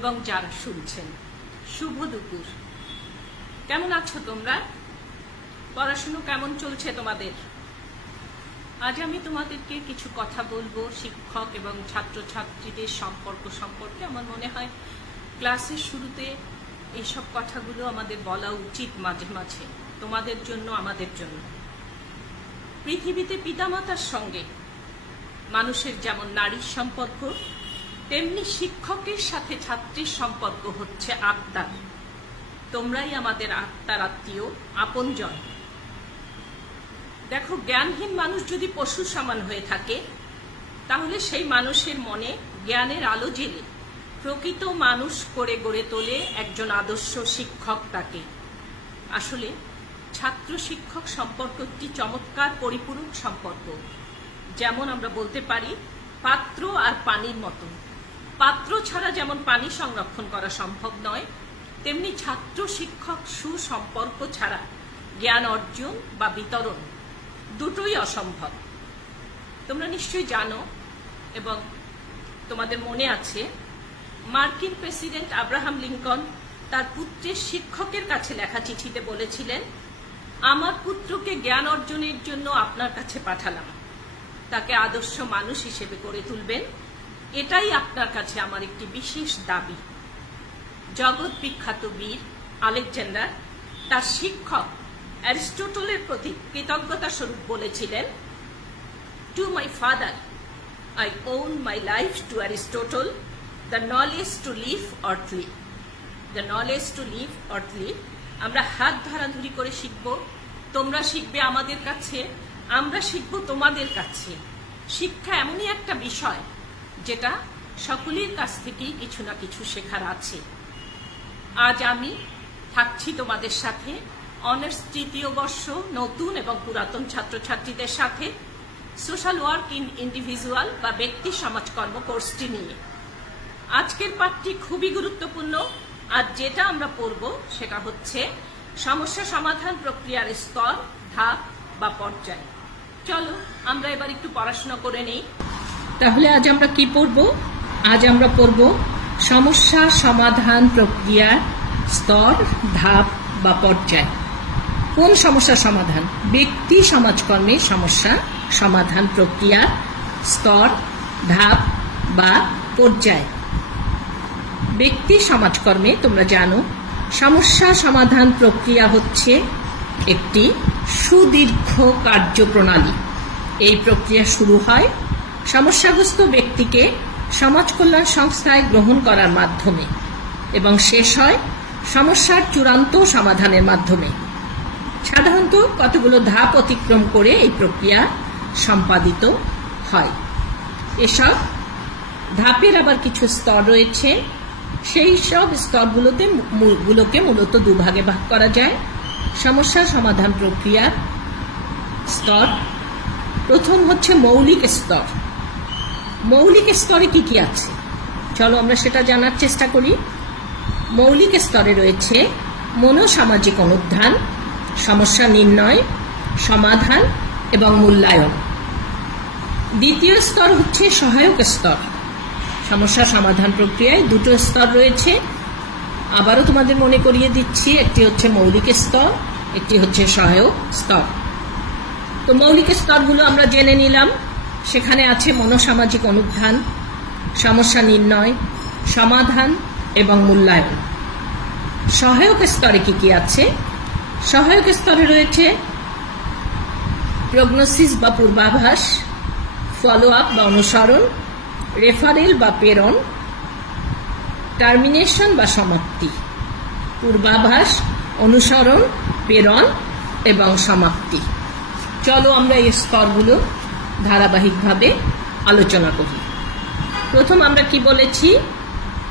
এবং যারা শুনছেন, শুভ দুপুর। কেমন আছো তোমরা? পড়াশোনা কেমন চলছে তোমাদের? আজ আমি তোমাদেরকে কিছু কথা বলবো শিক্ষক এবং ছাত্রছাত্রীদের সম্পর্ক সম্পর্কে। আমার মনে হয় ক্লাসের শুরুতে এইসব কথাগুলো আমাদের বলা উচিত মাঝে মাঝে, তোমাদের জন্য, আমাদের জন্য। পৃথিবীতে পিতামাতার সঙ্গে মানুষের যেমন নারীর সম্পর্ক, তেমনি শিক্ষকের সাথে ছাত্রীর সম্পর্ক হচ্ছে আত্মার। তোমরাই আমাদের আত্মার আত্মীয়, আপনজন। দেখো, জ্ঞানহীন মানুষ যদি পশু সমান হয়ে থাকে, তাহলে সেই মানুষের মনে জ্ঞানের আলো জেলে প্রকৃত মানুষ করে গড়ে তোলে একজন আদর্শ শিক্ষক তাকে। আসলে ছাত্র শিক্ষক সম্পর্ক একটি চমৎকার পরিপূরক সম্পর্ক। যেমন আমরা বলতে পারি পাত্র আর পানির মতো। পাত্র ছাড়া যেমন পানি সংরক্ষণ করা সম্ভব নয়, তেমনি ছাত্র শিক্ষক সুসম্পর্ক ছাড়া জ্ঞান অর্জন বা বিতরণ দুটোই অসম্ভব। তোমরা নিশ্চয়ই জানো এবং তোমাদের মনে আছে, মার্কিন প্রেসিডেন্ট আব্রাহাম লিঙ্কন তার পুত্রের শিক্ষকের কাছে লেখা চিঠিতে বলেছিলেন, আমার পুত্রকে জ্ঞান অর্জনের জন্য আপনার কাছে পাঠালাম, তাকে আদর্শ মানুষ হিসেবে গড়ে তুলবেন, এটাই আপনার কাছে আমার একটি বিশেষ দাবি। জগৎ বিখ্যাত বীর আলেকজান্ডার তার শিক্ষক অ্যারিস্টটলের প্রতি কৃতজ্ঞতা স্বরূপ বলেছিলেন, to my father I owe my life, to Aristotle the knowledge to live earthly. The knowledge to live earthly. আমরা হাত ধরাধরি করে শিখব, তোমরা শিখবে আমাদের কাছে, আমরা শিখব তোমাদের কাছে। শিক্ষা এমনই একটা বিষয় যেটা সকলের কাছ থেকেই কিছু না কিছু শেখার আছে। আজ আমি থাকছি তোমাদের সাথে অনার্স তৃতীয় বর্ষ নতুন এবং পুরাতন ছাত্রছাত্রীদের সাথে সোশ্যাল ওয়ার্ক ইন ইন্ডিভিজুয়াল বা ব্যক্তি সমাজকর্ম কোর্সটি নিয়ে। আজকের পাঠটি খুবই গুরুত্বপূর্ণ। আর যেটা আমরা পড়ব সেটা হচ্ছে সমস্যা সমাধান প্রক্রিয়ার স্তর, ধাপ বা পর্যায়। চলো আমরা এবার একটু পড়াশোনা করে নেই। তাহলে আজ আমরা কি পড়ব? আজ আমরা পড়ব সমস্যা সমাধান প্রক্রিয়ার স্তর, ধাপ বা পর্যায়। কোন সমস্যা সমাধান? ব্যক্তি সমাজকর্মে সমস্যা সমাধান প্রক্রিয়া, স্তর, ধাপ বা পর্যায়। ব্যক্তি সমাজকর্মে তোমরা জানো সমস্যা সমাধান প্রক্রিয়া হচ্ছে একটি সুদীর্ঘ কার্যপ্রণালী। এই প্রক্রিয়া শুরু হয় সমস্যাগ্রস্ত ব্যক্তিকে সমাজ কল্যাণ সংস্থায় গ্রহণ করার মাধ্যমে এবং শেষ হয় সমস্যার চূড়ান্ত সমাধানের মাধ্যমে। সাধারণত কতগুলো ধাপ অতিক্রম করে এই প্রক্রিয়া সম্পাদিত হয়। এসব ধাপের আবার কিছু স্তর রয়েছে। সেই সব স্তরগুলোকে মূলত দুভাগে ভাগ করা যায়। সমস্যা সমাধান প্রক্রিয়ার স্তর প্রথম হচ্ছে মৌলিক স্তর। মৌলিক স্তরে কি কি আছে চলো আমরা সেটা জানার চেষ্টা করি। মৌলিক স্তরে রয়েছে মনোসামাজিক অনুধান, সমস্যা নির্ণয়, সমাধান এবং মূল্যায়ন। দ্বিতীয় স্তর হচ্ছে সহায়ক স্তর। সমস্যা সমাধান প্রক্রিয়ায় দুটো স্তর রয়েছে, আবারও তোমাদের মনে করিয়ে দিচ্ছি। একটি হচ্ছে মৌলিক স্তর, একটি হচ্ছে সহায়ক স্তর। তো মৌলিক স্তরগুলো আমরা জেনে নিলাম। সেখানে আছে মনোসামাজিক অনুধান, সমস্যা নির্ণয়, সমাধান এবং মূল্যায়ন। সহায়ক স্তরে কি কি আছে? সহায়ক স্তরে রয়েছে প্রগনোসিস বা পূর্বাভাস, ফলো আপ বা অনুসরণ, রেফারেল বা প্রেরণ, টার্মিনেশন বা সমাপ্তি। পূর্বাভাস, অনুসরণ, প্রেরণ এবং সমাপ্তি। চলো আমরা এই স্তরগুলো ধারাবাহিকভাবে আলোচনা করি। প্রথম আমরা কি বলেছি?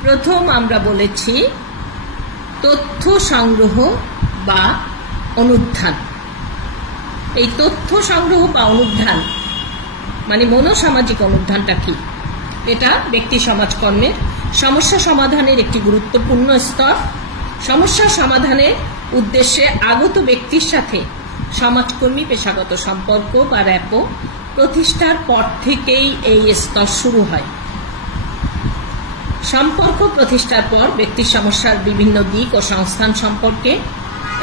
প্রথম আমরা বলেছি তথ্য সংগ্রহ বা অনুধান। এই তথ্য সংগ্রহ বা অনুধান মানে মনোসামাজিক অনুধানটা কি? এটা ব্যক্তি সমাজকর্মের সমস্যা সমাধানের একটি গুরুত্বপূর্ণ স্তর। সমস্যা সমাধানের উদ্দেশ্যে আগত ব্যক্তির সাথে সমাজকর্মী পেশাগত সম্পর্ক বা র্যাপো প্রতিষ্ঠার পর থেকেই এই স্তর শুরু হয়। সম্পর্ক প্রতিষ্ঠার পর ব্যক্তির সমস্যার বিভিন্ন দিক ও সংস্থান সম্পর্কে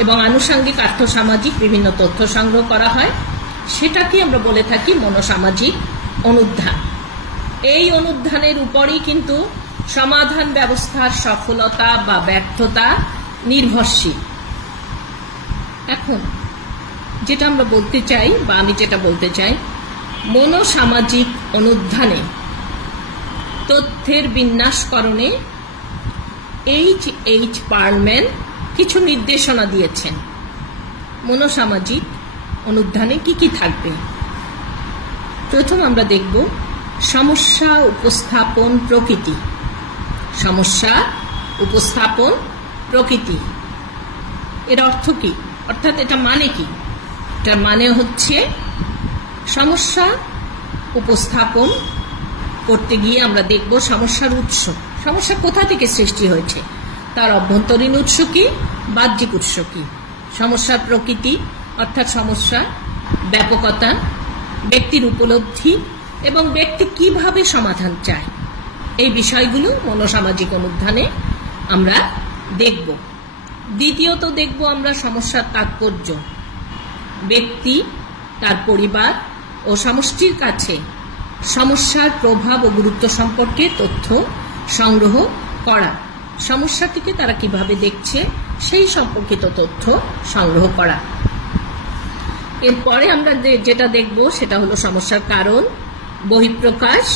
এবং আনুষঙ্গিক আর্থসামাজিক বিভিন্ন তথ্য সংগ্রহ করা হয়, সেটাকে আমরা বলে থাকি মনোসামাজিক অনুধ্যান। এই অনুধ্যানের উপরই কিন্তু সমাধান ব্যবস্থার সফলতা বা ব্যর্থতা নির্ভরশীল। এখন যেটা আমরা বলতে চাই বা আমি যেটা বলতে চাই, মনোসামাজিক অনুধ্যানে তথ্যের বিন্যাসকরণে H.H. পার্লম্যান কিছু নির্দেশনা দিয়েছেন। মনোসামাজিক অনুধ্যানে কি কি থাকবে? প্রথম আমরা দেখব সমস্যা উপস্থাপন প্রকৃতি। সমস্যা উপস্থাপন প্রকৃতি এর অর্থ কি, অর্থাৎ এটা মানে কি? এটার মানে হচ্ছে সমস্যা উপস্থাপন করতে গিয়ে আমরা দেখব সমস্যার উৎস। সমস্যা কোথা থেকে সৃষ্টি হয়েছে, তার অভ্যন্তরীণ উৎস কি, বাহ্যিক উৎস কি। সমস্যার প্রকৃতি অর্থাৎ সমস্যা ব্যাপকতা, ব্যক্তির উপলব্ধি এবং ব্যক্তি কিভাবে সমাধান চায়, এই বিষয়গুলো মনোসামাজিক অনুধ্যানে আমরা দেখব। দ্বিতীয়ত দেখব আমরা সমস্যার তাৎপর্য। ব্যক্তি, তার পরিবার ও সমষ্টির কাছে সমস্যার প্রভাব ও গুরুত্ব সম্পর্কে তথ্য সংগ্রহ করা। সমস্যাটিকে তারা কিভাবে দেখছে সেই সম্পর্কিত তথ্য সংগ্রহ করা। এরপরে আমরা যেটা দেখব সেটা হলো সমস্যার কারণ, বহিঃপ্রকাশ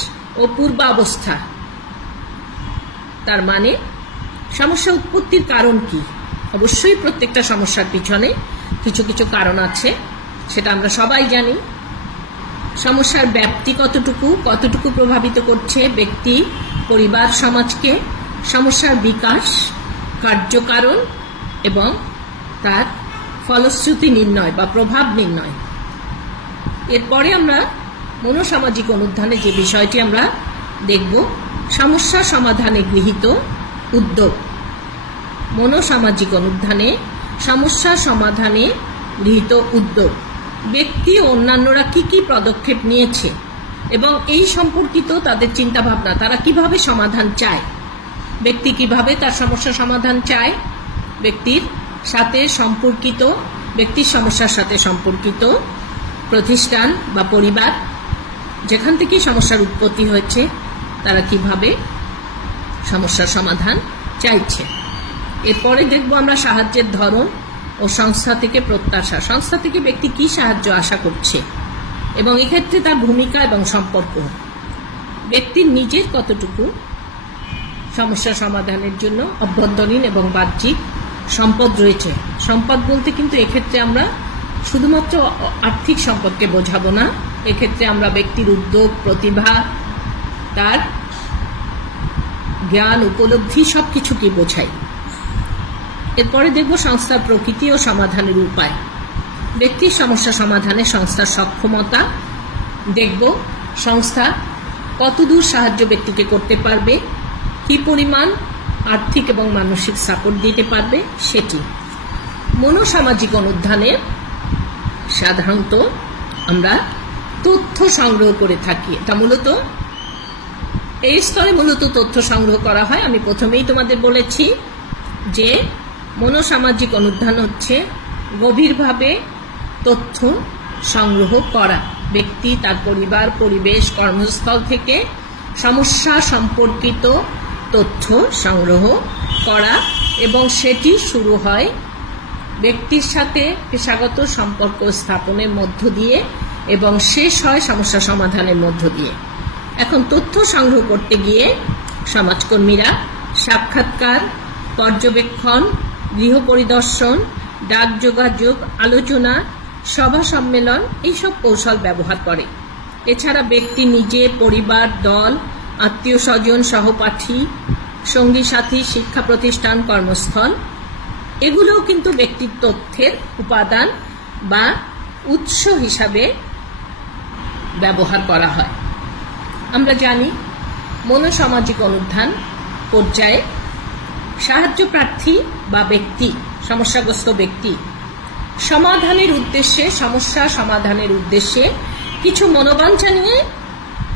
ও পূর্বাবস্থা। তার মানে সমস্যা উৎপত্তির কারণ কি? অবশ্যই প্রত্যেকটা সমস্যার পিছনে কিছু কিছু কারণ আছে, সেটা আমরা সবাই জানি। সমস্যার ব্যাপ্তি কতটুকু প্রভাবিত করছে ব্যক্তি, পরিবার, সমাজকে। সমস্যার বিকাশ, কার্যকারণ এবং তার ফলশ্রুতি নির্ণয় বা প্রভাব নির্ণয়। এরপরে আমরা মনোসামাজিক অনুধ্যানে যে বিষয়টি আমরা দেখব, সমস্যা সমাধানে গৃহীত উদ্যোগ। মনোসামাজিক অনুধ্যানে সমস্যা সমাধানে গৃহীত উদ্যোগ, ব্যক্তি ও অন্যান্যরা কি কি পদক্ষেপ নিয়েছে এবং এই সম্পর্কিত তাদের চিন্তা ভাবনা, তারা কিভাবে সমাধান চায়। ব্যক্তি কিভাবে তার সমস্যা সমাধান চায়, ব্যক্তির সাথে সম্পর্কিত, ব্যক্তির সমস্যার সাথে সম্পর্কিত প্রতিষ্ঠান বা পরিবার, যেখান থেকে সমস্যার উৎপত্তি হয়েছে, তারা কিভাবে সমস্যার সমাধান চাইছে। এরপরে দেখব আমরা সাহায্যের ধরন ও সংস্থা থেকে প্রত্যাশা। সংস্থা থেকে ব্যক্তি কি সাহায্য আশা করছে এবং এক্ষেত্রে তার ভূমিকা এবং সম্পর্ক। ব্যক্তির নিজের কতটুকু সমস্যা সমাধানের জন্য অভ্যন্তরীণ এবং বাহ্যিক সম্পদ রয়েছে। সম্পদ বলতে কিন্তু এক্ষেত্রে আমরা শুধুমাত্র আর্থিক সম্পদকে বোঝাবো না, এক্ষেত্রে আমরা ব্যক্তির উদ্যোগ, প্রতিভা, তার জ্ঞান, উপলব্ধি সবকিছুকে বোঝাই। এরপরে দেখব সংস্থার প্রকৃতি ও সমাধানের উপায়। ব্যক্তির সমস্যা সমাধানে সংস্থার সক্ষমতা দেখব, সংস্থা কতদূর সাহায্য ব্যক্তিকে করতে পারবে, কি পরিমাণ আর্থিক এবং মানসিক সাপোর্ট দিতে পারবে সেটি। মনোসামাজিক অনুধ্যানে সাধারণত আমরা তথ্য সংগ্রহ করে থাকি। এটা মূলত এই স্তরে তথ্য সংগ্রহ করা হয়। আমি প্রথমেই তোমাদের বলেছি যে মনোসামাজিক অনুধ্যান হচ্ছে গভীরভাবে তথ্য সংগ্রহ করা। ব্যক্তি, তার পরিবার, পরিবেশ, কর্মস্থল থেকে সমস্যা সম্পর্কিত তথ্য সংগ্রহ করা এবং সেটি শুরু হয় ব্যক্তির সাথে পেশাগত সম্পর্ক স্থাপনের মধ্য দিয়ে এবং শেষ হয় সমস্যা সমাধানের মধ্য দিয়ে। এখন তথ্য সংগ্রহ করতে গিয়ে সমাজকর্মীরা সাক্ষাৎকার, পর্যবেক্ষণ, গৃহ পরিদর্শন, ডাক যোগাযোগ, আলোচনা, সভা সম্মেলন এইসব কৌশল ব্যবহার করে। এছাড়া ব্যক্তি নিজে, পরিবার, দল, আত্মীয় স্বজন, সহপাঠী, সঙ্গী সাথী, শিক্ষা প্রতিষ্ঠান, কর্মস্থল, এগুলোও কিন্তু ব্যক্তির তথ্যের উপাদান বা উৎস হিসাবে ব্যবহার করা হয়। আমরা জানি মনোসামাজিক অনুধ্যান পর্যায়ে সাহায্য প্রার্থী বা ব্যক্তি, সমস্যাগ্রস্ত ব্যক্তি সমস্যা সমাধানের উদ্দেশ্যে কিছু মনোবাঞ্ছা নিয়ে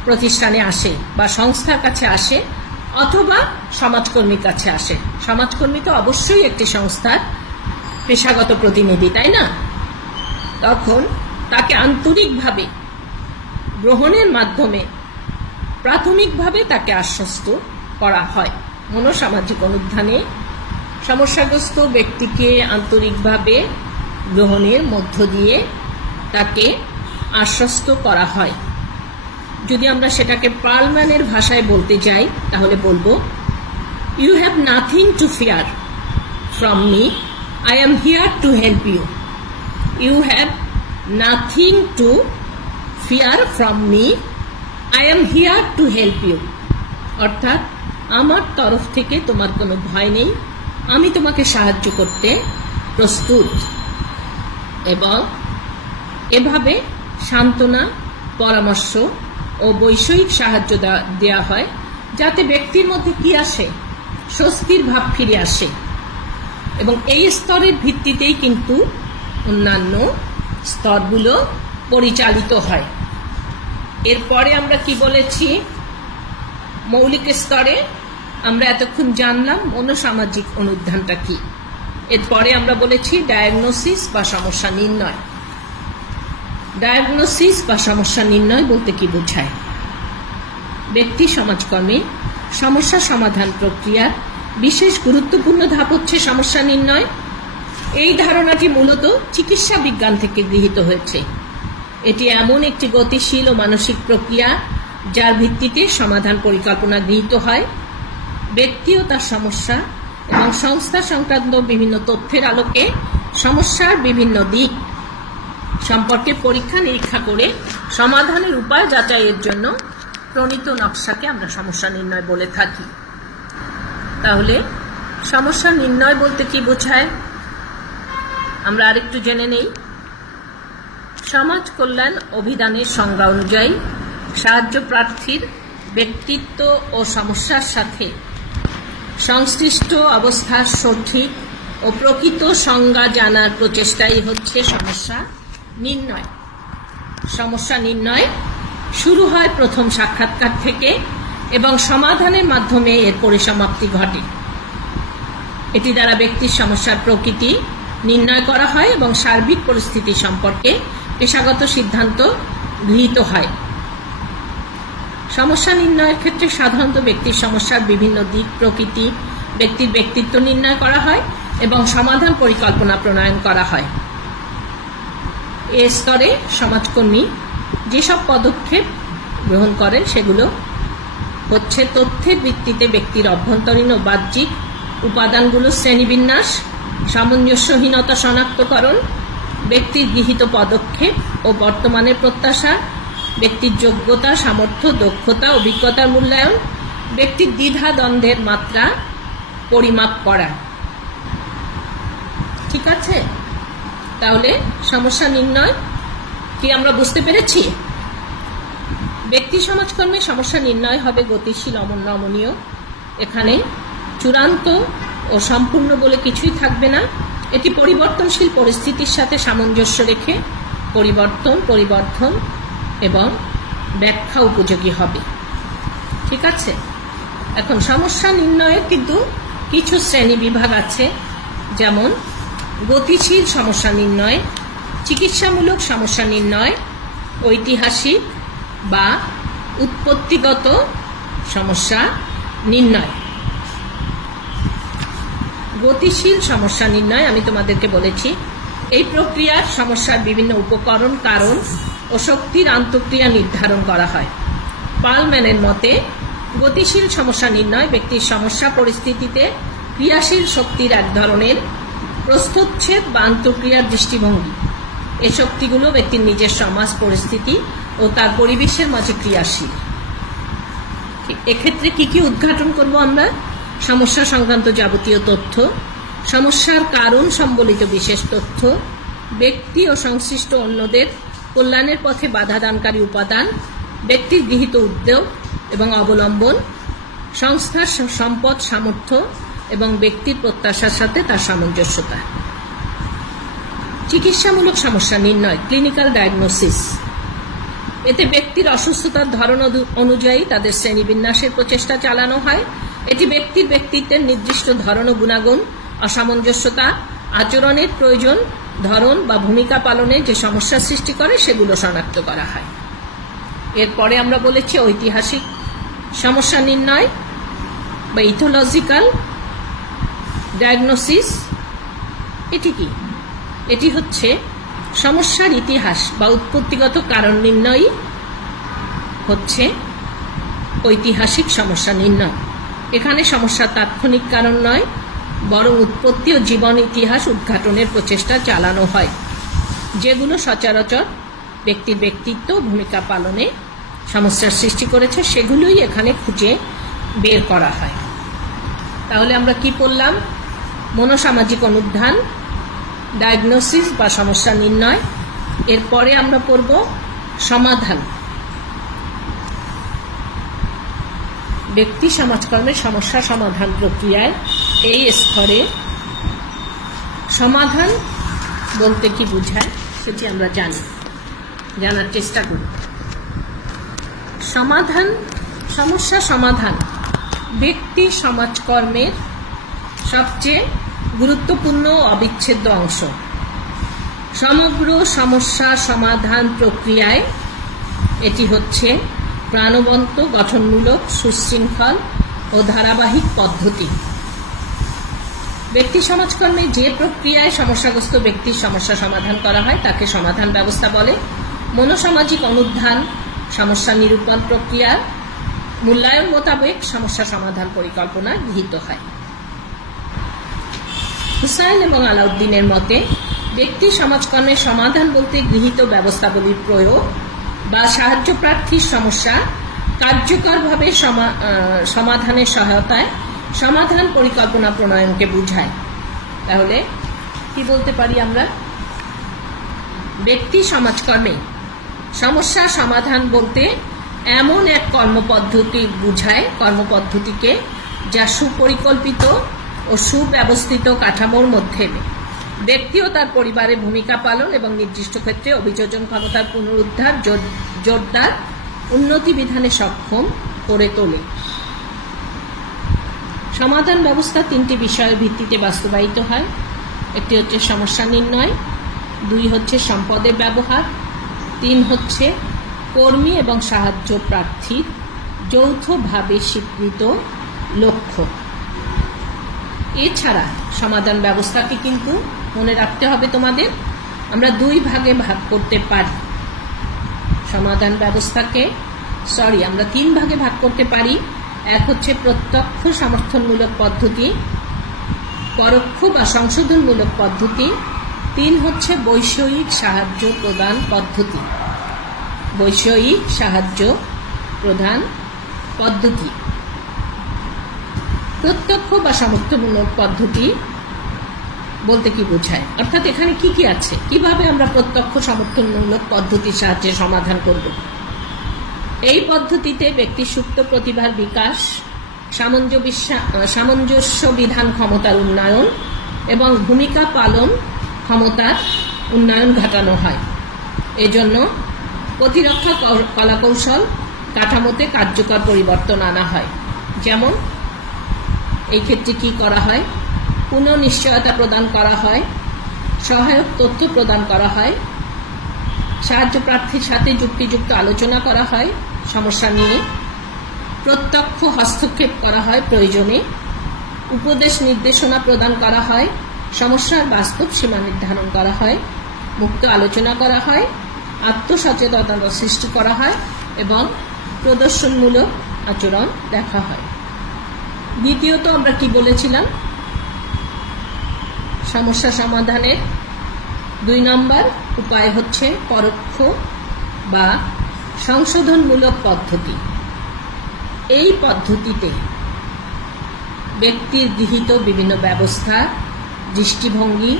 প্রতিষ্ঠানে আসে বা সংস্থার কাছে আসে অথবা সমাজকর্মীর কাছে আসে। সমাজকর্মী তো অবশ্যই একটি সংস্থার পেশাগত প্রতিনিধি, তাই না? তখন তাকে আন্তরিকভাবে গ্রহণের মাধ্যমে প্রাথমিকভাবে তাকে আশ্বস্ত করা হয়। মনোসামাজিক অনুধ্যানে সমস্যাগ্রস্ত ব্যক্তিকে আন্তরিকভাবে গ্রহণের মধ্য দিয়ে তাকে আশ্বস্ত করা হয়। যদি আমরা সেটাকে পার্লম্যানের ভাষায় বলতে যাই তাহলে বলবো, you have nothing to fear from me, I am here to help you. You have nothing to fear from me, I am here to help you. অর্থাৎ আমার তরফ থেকে তোমার কোনো ভয় নেই, আমি তোমাকে সাহায্য করতে প্রস্তুত। এবং এভাবে সান্ত্বনা, পরামর্শ ও বৈষয়িক সাহায্য দেওয়া হয়, যাতে ব্যক্তির মধ্যে কি আসে, স্বস্তির ভাব ফিরে আসে। এবং এই স্তরের ভিত্তিতেই কিন্তু অন্যান্য স্তরগুলো পরিচালিত হয়। এরপরে আমরা কি বলেছি? মৌলিক স্তরে আমরা এতক্ষণ জানলাম মনোসামাজিক অনুধ্যানটা কি। এরপরে আমরা বলেছি ডায়াগনোসিস বা সমস্যা নির্ণয়। ডায়াগনোসিস বা সমস্যা নির্ণয় বলতে কি বোঝায়? ব্যক্তি সমাজকর্মে সমস্যা সমাধান প্রক্রিয়ার বিশেষ গুরুত্বপূর্ণ ধাপ হচ্ছে সমস্যা নির্ণয়। এই ধারণাটি মূলত চিকিৎসা বিজ্ঞান থেকে গৃহীত হয়েছে। এটি এমন একটি গতিশীল ও মানসিক প্রক্রিয়া যার ভিত্তিতে সমাধান পরিকল্পনা গৃহীত হয়। ব্যক্তি ও তার সমস্যা এবং সংস্থা সংক্রান্ত বিভিন্ন তথ্যের আলোকে সমস্যার বিভিন্ন দিক সম্পর্কে পরীক্ষা নিরীক্ষা করে সমাধানের উপায় যাচাইয়ের জন্য প্রণীত নকশাকে আমরা সমস্যা নির্ণয় বলে থাকি। তাহলে সমস্যা নির্ণয় বলতে কি বোঝায় আমরা আরেকটু জেনে নেই। সমাজ কল্যাণ অভিধানের সংজ্ঞা অনুযায়ী সাহায্য প্রার্থীর ব্যক্তিত্ব ও সমস্যার সাথে সংশ্লিষ্ট অবস্থার সঠিক ও প্রকৃত সংজ্ঞা জানার প্রচেষ্টাই হচ্ছে সমস্যা নির্ণয়। সমস্যা নির্ণয় শুরু হয় প্রথম সাক্ষাৎকার থেকে এবং সমাধানের মাধ্যমে এর পরিসমাপ্তি ঘটে। এটি দ্বারা ব্যক্তির সমস্যার প্রকৃতি নির্ণয় করা হয় এবং সার্বিক পরিস্থিতি সম্পর্কে পেশাগত সিদ্ধান্ত গৃহীত হয়। সমস্যা নির্ণয়ের ক্ষেত্রে সাধারণত ব্যক্তির সমস্যার বিভিন্ন দিক, প্রকৃতি, ব্যক্তির ব্যক্তিত্ব নির্ণয় করা হয় এবং সমাধান পরিকল্পনা প্রণয়ন করা হয়। এ স্তরে সমাজকর্মী যেসব পদক্ষেপ গ্রহণ করেন সেগুলো হচ্ছে তথ্যের ভিত্তিতে ব্যক্তির অভ্যন্তরীণ ও বাহ্যিক উপাদানগুলো শ্রেণীবিন্যাস, সামঞ্জস্যহীনতা শনাক্তকরণ, ব্যক্তির গৃহীত পদক্ষেপ ও বর্তমানের প্রত্যাশা, ব্যক্তির যোগ্যতা, সামর্থ্য, দক্ষতা, অভিজ্ঞতার মূল্যায়ন, ব্যক্তির দ্বিধা দ্বন্দ্বের মাত্রা পরিমাপ করা। ঠিক আছে? তাহলে সমস্যা নির্ণয় কি আমরা বুঝতে পেরেছি? ব্যক্তি সমাজকর্মে সমস্যা নির্ণয় হবে গতিশীল, নমনীয়। এখানে চূড়ান্ত ও সম্পূর্ণ বলে কিছুই থাকবে না। এটি পরিবর্তনশীল পরিস্থিতির সাথে সামঞ্জস্য রেখে পরিবর্ধন এবং ব্যাখ্যা উপযোগী হবে। ঠিক আছে? এখন সমস্যা নির্ণয়ের কিন্তু কিছু শ্রেণী বিভাগ আছে, যেমন গতিশীল সমস্যা নির্ণয়, চিকিৎসামূলক সমস্যা নির্ণয়, ঐতিহাসিক বা উৎপত্তিগত সমস্যা নির্ণয়। গতিশীল সমস্যা নির্ণয় আমি তোমাদেরকে বলেছি, এই প্রক্রিয়ার সমস্যার বিভিন্ন উপকরণ, কারণ ও শক্তির আন্তঃক্রিয়া নির্ধারণ করা হয়। পার্লম্যানের মতে গতিশীল সমস্যা নির্ণয় ব্যক্তির সমস্যা পরিস্থিতিতে ক্রিয়াশীল শক্তির এক ধরনের প্রস্থচ্ছেদ বা আন্তঃক্রিয়ার দৃষ্টিভঙ্গি। এই শক্তিগুলো ব্যক্তির নিজের সমাজ পরিস্থিতি ও তার পরিবেশের মাঝে ক্রিয়াশীল। এক্ষেত্রে কি কি উদ্ঘাটন করব আমরা? সমস্যা সংক্রান্ত যাবতীয় তথ্য, সমস্যার কারণ সম্বলিত বিশেষ তথ্য, ব্যক্তি ও সংশ্লিষ্ট অন্যদের কল্যাণের পথে বাধাদানকারী উপাদান, ব্যক্তির গৃহীত উদ্যোগ এবং অবলম্বন, সংস্থার সম্পদ, সামর্থ্য এবং ব্যক্তির প্রত্যাশার সাথে তার সামঞ্জস্যতা। চিকিৎসামূলক সমস্যা নির্ণয়, ক্লিনিক্যাল ডায়াগনোসিস। এতে ব্যক্তির অসুস্থতার ধরন অনুযায়ী তাদের শ্রেণীবিন্যাসের প্রচেষ্টা চালানো হয় এটি ব্যক্তির ব্যক্তিত্বের নির্দিষ্ট ধরন ও গুণাগুণ, অসামঞ্জস্যতা, আচরণের প্রয়োজন, ধরন বা ভূমিকা পালনে যে সমস্যার সৃষ্টি করে সেগুলো শনাক্ত করা হয়। এরপরে আমরা বলেছি ঐতিহাসিক সমস্যা নির্ণয় বা ইথোলজিক্যাল ডায়াগনোসিস। এটি কি? এটি হচ্ছে সমস্যার ইতিহাস বা উৎপত্তিগত কারণ নির্ণয় হচ্ছে ঐতিহাসিক সমস্যা নির্ণয়। এখানে সমস্যার তাৎক্ষণিক কারণ নয়, বরং উৎপত্তি ও জীবন ইতিহাস উদ্ঘাটনের প্রচেষ্টা চালানো হয়, যেগুলো সচরাচর ব্যক্তির ব্যক্তিত্ব ভূমিকা পালনে সমস্যার সৃষ্টি করেছে, সেগুলোই এখানে খুঁজে বের করা হয়। তাহলে আমরা কি পড়লাম? মনোসামাজিক অনুধান, ডায়াগনোসিস বা সমস্যা নির্ণয়। এরপরে আমরা পড়ব সমাধান। ব্যক্তি সমাজকর্মের সমস্যা সমাধান প্রক্রিয়ায় এই স্তরে সমাধান বলতে কি বোঝায় সেটি আমরা জানার চেষ্টা করি। সমাধান, সমস্যা সমাধান ব্যক্তি সমাজকর্মের সবচেয়ে গুরুত্বপূর্ণ অবিচ্ছেদ্য অংশ। সমগ্র সমস্যা সমাধান প্রক্রিয়ায় এটি হচ্ছে প্রাণবন্ত, গঠনমূলক, সুশৃঙ্খল ও ধারাবাহিক পদ্ধতি। ব্যক্তি সমাজকর্মে যে প্রক্রিয়ায় সমস্যাগ্রস্ত ব্যক্তির সমস্যা সমাধান করা হয় তাকে সমাধান ব্যবস্থা বলে। মনোসামাজিক অনুধান সমস্যা নিরূপণ প্রক্রিয়ার মূল্যায়ন মোতাবেক সমস্যা সমাধান পরিকল্পনা গৃহীত হয়। হুসাইন এবং আলাউদ্দিনের মতে ব্যক্তি সমাজকর্মের সমাধান বলতে গৃহীত ব্যবস্থাবলীর প্রয়োগ বা সাহায্য প্রার্থীর সমস্যা কার্যকরভাবে সমাধানের সহায়তায় সমাধান পরিকল্পনা প্রণয়নকে বোঝায়। তাহলে কি বলতে পারি আমরা? ব্যক্তি সমাজকর্মে সমস্যা সমাধান বলতে এমন এক কর্মপদ্ধতি বোঝায়, কর্মপদ্ধতিকে যা সুপরিকল্পিত ও সুব্যবস্থিত কাঠামোর মধ্যে ব্যক্তি ও তার পরিবারের ভূমিকা পালন এবং নির্দিষ্ট ক্ষেত্রে অভিযোজন ক্ষমতার পুনরুদ্ধার জোরদার উন্নতি বিধানে সক্ষম করে তোলে। সমাধান ব্যবস্থা তিনটি বিষয়ের ভিত্তিতে বাস্তবায়িত হয়। একটি হচ্ছে সমস্যা নির্ণয়, 2 হচ্ছে সম্পদের ব্যবহার, 3 হচ্ছে কর্মী এবং সাহায্য প্রার্থীর যৌথভাবে স্বীকৃত লক্ষ্য। এছাড়া সমাধান ব্যবস্থাকে কিন্তু মনে রাখতে হবে তোমাদের, আমরা 2 ভাগে ভাগ করতে পারি। সমাধান ব্যবস্থাকে আমরা 3 ভাগে ভাগ করতে পারি। এক হচ্ছে প্রত্যক্ষ সমর্থনমূলক পদ্ধতি, পরোক্ষ বা সংশোধনমূলক পদ্ধতি, 3 হচ্ছে বৈষয়িক সাহায্য প্রদান পদ্ধতি। বৈষয়িক সাহায্য প্রদান পদ্ধতি। প্রত্যক্ষ বা সমর্থনমূলক পদ্ধতি বলতে কি বোঝায়, অর্থাৎ এখানে কি কি আছে, কিভাবে আমরা প্রত্যক্ষ সমর্থনমূলক পদ্ধতির সাহায্যে সমাধান করব। এই পদ্ধতিতে ব্যক্তির সুপ্ত প্রতিভার বিকাশ, সামঞ্জস্য বিধান ক্ষমতার উন্নয়ন এবং ভূমিকা পালন ক্ষমতার উন্নয়ন ঘটানো হয়। এজন্য প্রতিরক্ষা কলাকৌশল কাঠামোতে কার্যকর পরিবর্তন আনা হয়। যেমন এই ক্ষেত্রে কি করা হয়? পুনঃনিশ্চয়তা প্রদান করা হয়, সহায়ক তথ্য প্রদান করা হয়, সাহায্য প্রার্থীর সাথে যুক্তিযুক্ত আলোচনা করা হয় সমস্যা নিয়ে, প্রত্যক্ষ হস্তক্ষেপ করা হয় প্রয়োজনে, উপদেশ নির্দেশনা প্রদান করা হয়, সমস্যার বাস্তব সীমা নির্ধারণ করা হয়, মুক্ত আলোচনা করা হয়, আত্মসচেতনতা সৃষ্টি করা হয় এবং প্রদর্শনমূলক আচরণ দেখা হয়। দ্বিতীয়ত আমরা কি বলেছিলাম? সমস্যা সমাধানের 2 নম্বর উপায় হচ্ছে পরোক্ষ বা সংশোধনমূলক পদ্ধতি। এই পদ্ধতিতে ব্যক্তির গৃহীত বিভিন্ন ব্যবস্থা, দৃষ্টিভঙ্গি,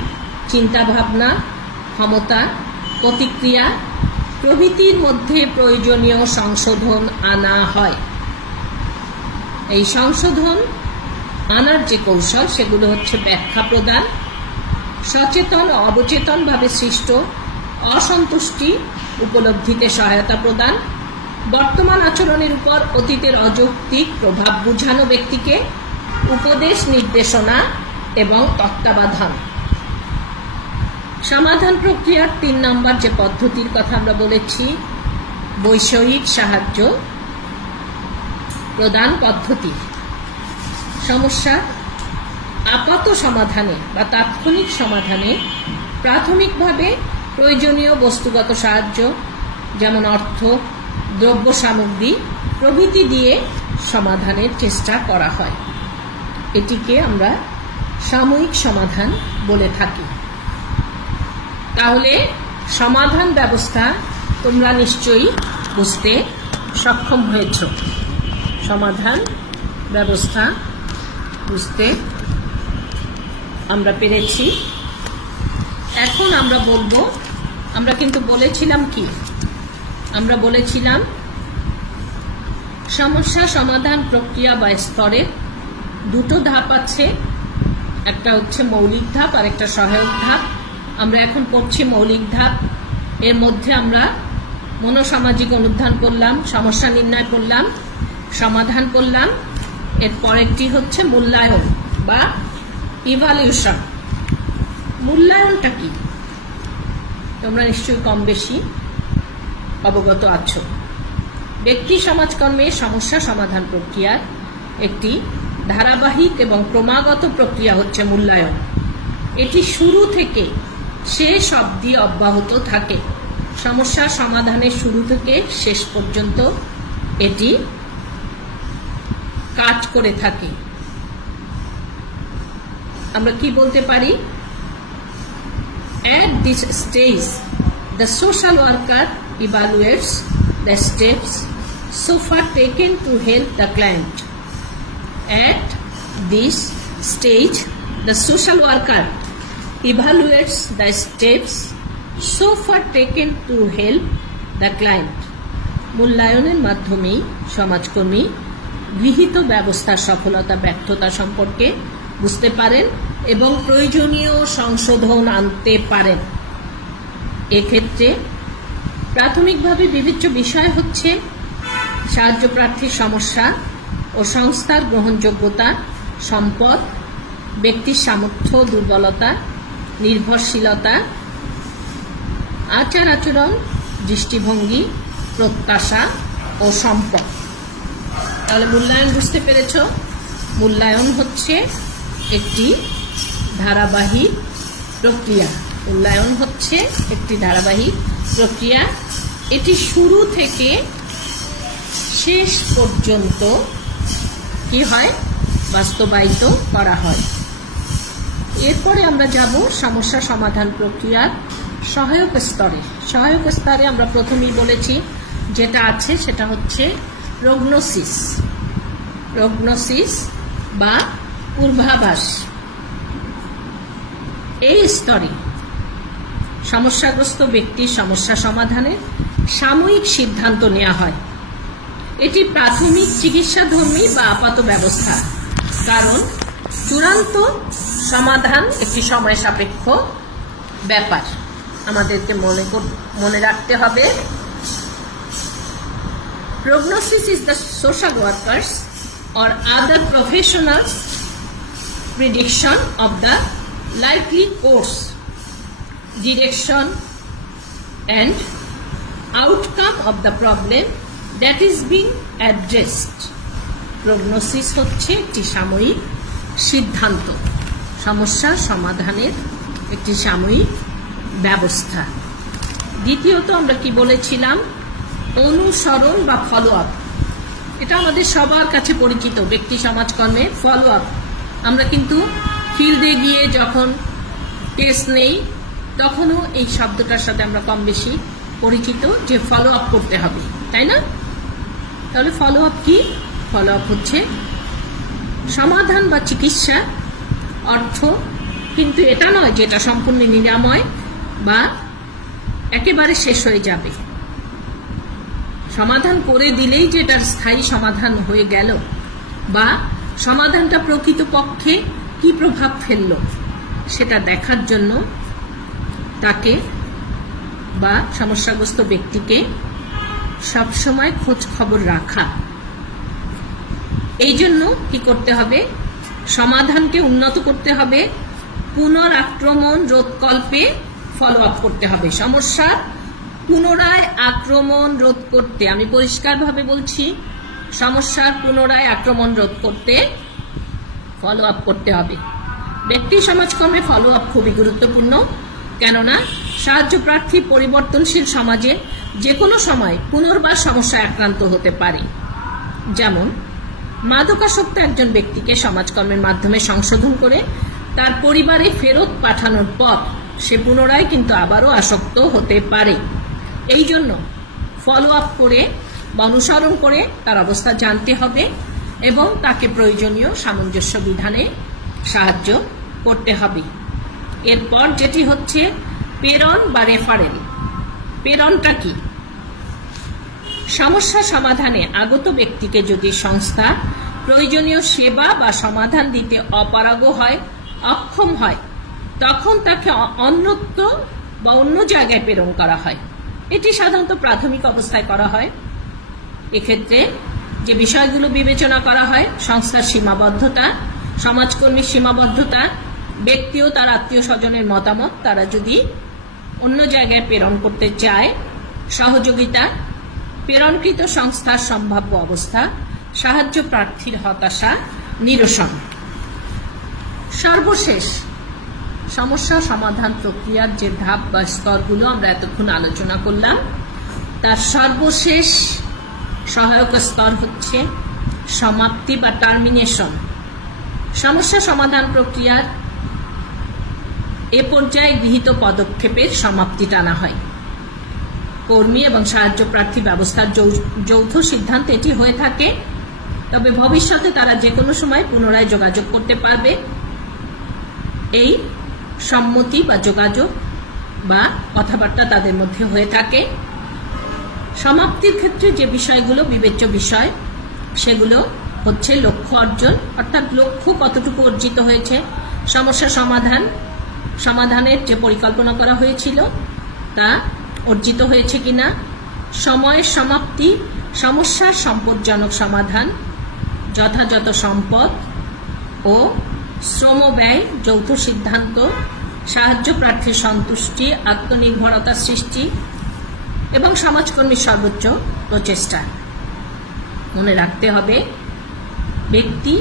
চিন্তাভাবনা, ক্ষমতা, প্রতিক্রিয়া প্রভৃতির মধ্যে প্রয়োজনীয় সংশোধন আনা হয়। এই সংশোধন আনার যে কৌশল সেগুলো হচ্ছে ব্যাখ্যা প্রদান, সচেতন ও অবচেতনভাবে সৃষ্ট অসন্তুষ্টি উপলব্ধিতে সহায়তা প্রদান, বর্তমান আচরণের উপর অতীতের অযৌক্তিক প্রভাব বুঝানো ব্যক্তিকে উপদেশ, নির্দেশনা এবং তত্ত্বাবধান। সমাধান প্রক্রিয়ার 3 নম্বর যে পদ্ধতির কথা আমরা বলেছি, বৈষয়িক সাহায্য প্রদান পদ্ধতি। সমস্যা আপাত সমাধানে বা তাৎক্ষণিক সমাধানে প্রাথমিকভাবে প্রয়োজনীয় বস্তুগত সাহায্য যেমন অর্থ, দ্রব্য সামগ্রী প্রভৃতি দিয়ে সমাধানের চেষ্টা করা হয়। এটিকে আমরা সাময়িক সমাধান বলে থাকি। তাহলে সমাধান ব্যবস্থা তোমরা নিশ্চয়ই বুঝতে সক্ষম হয়েছ। সমাধান ব্যবস্থা বুঝতে আমরা পেরেছি। এখন আমরা বলবো, আমরা কিন্তু বলেছিলাম কি, আমরা বলেছিলাম সমস্যা সমাধান প্রক্রিয়া বা স্তরের 2টো ধাপ আছে, একটা হচ্ছে মৌলিক ধাপ আর একটা সহায়ক ধাপ। আমরা এখন পড়ছি মৌলিক ধাপ। এর মধ্যে আমরা মনোসামাজিক অনুধান করলাম, সমস্যা নির্ণয় করলাম, সমাধান করলাম। এর পরেরটি হচ্ছে মূল্যায়ন বা ইভালুয়েশন। মূল্যায়নটা কি তোমরা নিশ্চয়ই কম বেশি অবগত আছো। ব্যক্তি সমাজকর্মে সমস্যা সমাধান প্রক্রিয়ার একটি ধারাবাহিক এবং ক্রমাগত প্রক্রিয়া হচ্ছে মূল্যায়ন। এটি শুরু থেকে শেষ অবধি অব্যাহত থাকে। সমস্যা সমাধানের শুরু থেকে শেষ পর্যন্ত এটি কাজ করে থাকে। আমরা কি বলতে পারি? At this stage, the social worker evaluates the steps so far taken to help the client. At this stage, the social worker evaluates the steps so far taken to help the client. মূল্যায়নের মাধ্যমেই সমাজকর্মী গৃহীত ব্যবস্থার সফলতা ব্যর্থতা সম্পর্কে বুঝতে পারেন এবং প্রয়োজনীয় সংশোধন আনতে পারেন। এক্ষেত্রে প্রাথমিকভাবে বিবেচ্য বিষয় হচ্ছে সাহায্য প্রার্থীর সমস্যা ও সংস্থার গ্রহণযোগ্যতা, সম্পদ, ব্যক্তির সামর্থ্য, দুর্বলতা, নির্ভরশীলতা, আচার আচরণ, দৃষ্টিভঙ্গি, প্রত্যাশা ও সম্পদ। তাহলে মূল্যায়ন বুঝতে পেরেছ? মূল্যায়ন হচ্ছে একটি ধারাবাহিক প্রক্রিয়া। মূল্যায়ন হচ্ছে একটি ধারাবাহিক প্রক্রিয়া। এটি শুরু থেকে শেষ পর্যন্ত কি হয়? বাস্তবায়িত করা হয়। এরপরে আমরা যাব সমস্যা সমাধান প্রক্রিয়ার সহায়ক স্তরে। সহায়ক স্তরে আমরা প্রথমেই বলেছি যেটা আছে সেটা হচ্ছে প্রগনোসিস। প্রগনোসিস বা পূর্বাভাস। এই স্তরে সমস্যাগ্রস্ত ব্যক্তির সমস্যা সমাধানের সাময়িক সিদ্ধান্ত নেওয়া হয়। এটি প্রাথমিক চিকিৎসাধর্মী বা আপাত ব্যবস্থা, কারণ চূড়ান্ত সমাধান একটি সময় সাপেক্ষ ব্যাপার। আমাদেরকে মনে রাখতে হবে, prognosis is the social workers or other professionals prediction of the likely course, direction and outcome of the problem that is being addressed. Prognosis হচ্ছে একটি সাময়িক সিদ্ধান্ত, সমস্যা সমাধানের একটি সাময়িক ব্যবস্থা। দ্বিতীয়ত আমরা কি বলেছিলাম? অনুসরণ বা ফলো আপ। এটা আমাদের সবার কাছে পরিচিত। ব্যক্তি সমাজকর্মে ফলো আপ। আমরা কিন্তু ফিল্ডে গিয়ে যখন টেস্ট নেই তখনও এই শব্দটার সাথে আমরা কম বেশি পরিচিত, যে ফলো আপ করতে হবে, তাই না? তাহলে ফলো আপ কি? ফলো আপ হচ্ছে সমাধান বা চিকিৎসা অর্থ, কিন্তু এটা নয় যে এটা সম্পূর্ণ নিরাময় বা একেবারে শেষ হয়ে যাবে। সমাধান করে দিলেই যে এটার স্থায়ী সমাধান হয়ে গেল, বা সমাধানটা প্রকৃতপক্ষে কি প্রভাব ফেলল সেটা দেখার জন্য তাকে বা সমস্যাগ্রস্ত ব্যক্তিকে সব সময় খোঁজ খবর রাখা। এই জন্য কি করতে হবে? সমাধানকে উন্নত করতে হবে, পুনরাক্রমণ রোধকল্পে ফলো আপ করতে হবে। সমস্যার পুনরায় আক্রমণ রোধ করতে, আমি পরিষ্কারভাবে বলছি, সমস্যার পুনরায় আক্রমণ রোধ করতে ফলো আপ করতে হবে। ব্যক্তি সমাজকর্মে ফলো আপ খুবই গুরুত্বপূর্ণ, কেননা সাহায্য প্রার্থী পরিবর্তনশীল সমাজে যে কোনো সময় পুনর্বার সমস্যায় আক্রান্ত হতে পারে। যেমন মাদকাসক্ত একজন ব্যক্তিকে সমাজকর্মের মাধ্যমে সংশোধন করে তার পরিবারে ফেরত পাঠানোর পর সে পুনরায় কিন্তু আবারও আসক্ত হতে পারে। এই জন্য ফলো আপ করে বা অনুসরণ করে তার অবস্থা জানতে হবে এবং তাকে প্রয়োজনীয় সামঞ্জস্য বিধানে সাহায্য করতে হবে। এরপর যেটি হচ্ছে প্রেরণ বা রেফারেল। প্রেরণটা কি? সমস্যা সমাধানে আগত ব্যক্তিকে যদি সংস্থা প্রয়োজনীয় সেবা বা সমাধান দিতে অপারগ হয়, অক্ষম হয়, তখন তাকে অন্যত্র বা অন্য জায়গায় প্রেরণ করা হয়। এটি সাধারণত প্রাথমিক অবস্থায় করা হয়। এক্ষেত্রে যে বিষয়গুলো বিবেচনা করা হয়: সংস্থার সীমাবদ্ধতা, সমাজকর্মীর সীমাবদ্ধতা, ব্যক্তি ও তার আত্মীয় স্বজনের মতামত, তারা যদি অন্য জায়গায় প্রেরণ করতে চায়, সহযোগিতা, প্রেরণকৃত সংস্থার সম্ভাব্য অবস্থা, সাহায্য প্রার্থীর হতাশা নিরসন। সর্বশেষ সমস্যা সমাধান প্রক্রিয়ার যে ধাপ বা স্তরগুলো আমরা এতক্ষণ আলোচনা করলাম, তার সর্বশেষ সহায়ক স্তর হচ্ছে সমাপ্তি বা টার্মিনেশন। সমস্যা সমাধান প্রক্রিয়ার এ পর্যায়ে গৃহীত পদক্ষেপের সমাপ্তি টানা হয়। কর্মী এবং সাহায্য প্রার্থী ব্যবস্থার যৌথ সিদ্ধান্ত এটি হয়ে থাকে, তবে ভবিষ্যতে তারা যে কোনো সময় পুনরায় যোগাযোগ করতে পারবে। এই সম্মতি বা যোগাযোগ বা কথাবার্তা তাদের মধ্যে হয়ে থাকে। সমাপ্তির ক্ষেত্রে যে বিষয়গুলো বিবেচ্য বিষয়, সেগুলো হচ্ছে লক্ষ্য অর্জন, অর্থাৎ লক্ষ্য কতটুকু অর্জিত হয়েছে, সমস্যা সমাধানের যে পরিকল্পনা করা হয়েছিল তা অর্জিত হয়েছে কিনা, সময়ের সমাপ্তি, সমস্যার সম্পদজনক সমাধান, যথাযথ সম্পদ ও শ্রম ব্যয় যৌথ সিদ্ধান্ত, সাহায্য প্রার্থীর সন্তুষ্টি, আত্মনির্ভরতা সৃষ্টি এবং সমাজকর্মীর সর্বোচ্চ প্রচেষ্টা। মনে রাখতে হবে, ব্যক্তি,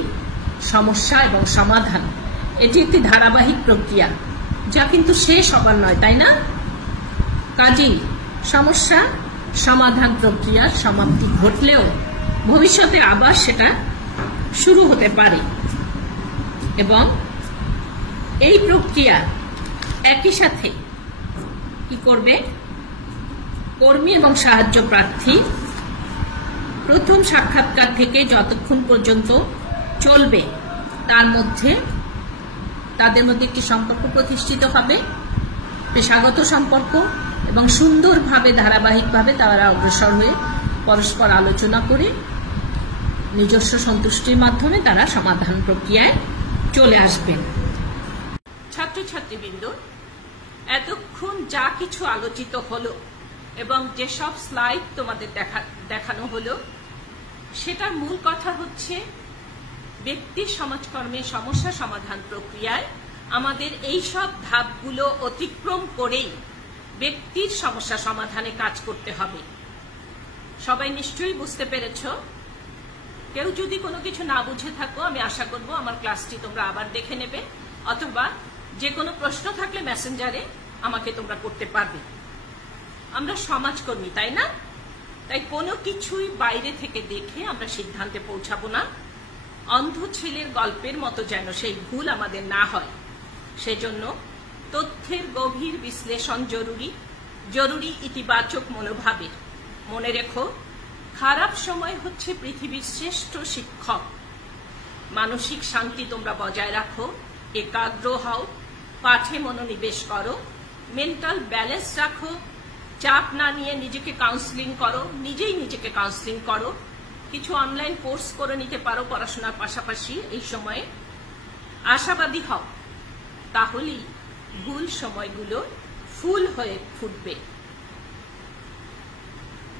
সমস্যা এবং সমাধান এটি একটি ধারাবাহিক প্রক্রিয়া, যা কিন্তু শেষ হবার নয়, তাই না? কাজেই সমস্যা সমাধান প্রক্রিয়ার সমাপ্তি ঘটলেও ভবিষ্যতে আবার সেটা শুরু হতে পারে এবং এই প্রক্রিয়া একই সাথে কি করবে? কর্মী এবং সাহায্য প্রার্থী প্রথম সাক্ষাৎকার থেকে যতক্ষণ পর্যন্ত চলবে তার মধ্যে তাদের মধ্যে একটি সম্পর্ক প্রতিষ্ঠিত হবে, পেশাগত সম্পর্ক, এবং সুন্দরভাবে ধারাবাহিকভাবে তারা অগ্রসর হয়ে পরস্পর আলোচনা করে নিজস্ব সন্তুষ্টির মাধ্যমে তারা সমাধান প্রক্রিয়ায় চলে আসবেন। ছাত্রছাত্রীবৃন্দ, এতক্ষণ যা কিছু আলোচিত হলো এবং যেসব স্লাইড তোমাদের দেখানো হলো, সেটার মূল কথা হচ্ছে ব্যক্তি সমাজকর্মের সমস্যা সমাধান প্রক্রিয়ায় আমাদের এই সব ধাপগুলো অতিক্রম করেই ব্যক্তির সমস্যা সমাধানে কাজ করতে হবে। সবাই নিশ্চয়ই বুঝতে পেরেছ। কেউ যদি কোনো কিছু না বুঝে থাকো, আমি আশা করব আমার ক্লাসটি তোমরা আবার দেখে নেবে, অথবা যে কোনো প্রশ্ন থাকলে মেসেঞ্জারে আমাকে তোমরা করতে পারবে। আমরা সমাজকর্মী, তাই না? তাই কোনো কিছুই বাইরে থেকে দেখে আমরা সিদ্ধান্তে পৌঁছাবো না। অন্ধ ছেলের গল্পের মতো যেন সেই ভুল আমাদের না হয়, সেজন্য তথ্যের গভীর বিশ্লেষণ জরুরি ইতিবাচক মনোভাবের। মনে রেখো, খারাপ সময় হচ্ছে পৃথিবীর শ্রেষ্ঠ শিক্ষক। মানসিক শান্তি তোমরা বজায় রাখো, একাগ্র হও, পাঠে মনোনিবেশ করো, মেন্টাল ব্যালেন্স রাখো, চাপ না নিয়ে নিজেকে কাউন্সিলিং করো, নিজেই নিজেকে কাউন্সিলিং করো। কিছু অনলাইন কোর্স করে নিতে পারো পড়াশোনার পাশাপাশি। এই সময়ে আশাবাদী হও, তাহলেই ভুল সময়গুলো ফুল হয়ে ফুটবে।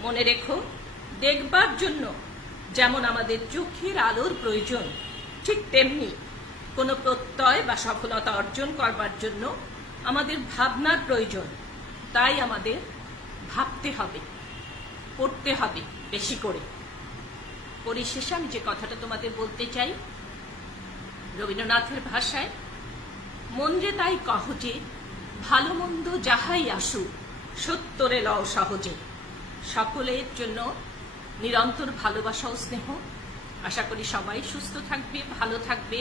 মনে রেখো, দেখবার জন্য যেমন আমাদের চোখের আলোর প্রয়োজন, ঠিক তেমনি কোনো প্রত্যয় বা সফলতা অর্জন করবার জন্য আমাদের ভাবনার প্রয়োজন। তাই আমাদের ভাবতে হবে, পড়তে হবে বেশি করে। পরিশেষে আমি যে কথাটা তোমাদের বলতে চাই, রবীন্দ্রনাথের ভাষায়, মন রে তাই কহ যে, ভালো মন্দ যাহাই আসুক সত্তরে লও সহজে। সকলের জন্য নিরন্তর ভালোবাসা ও স্নেহ। আশা করি সবাই সুস্থ থাকবে, ভালো থাকবে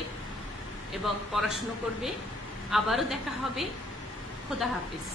এবং পড়াশুনো করবে। আবারও দেখা হবে। খোদা হাফেজ।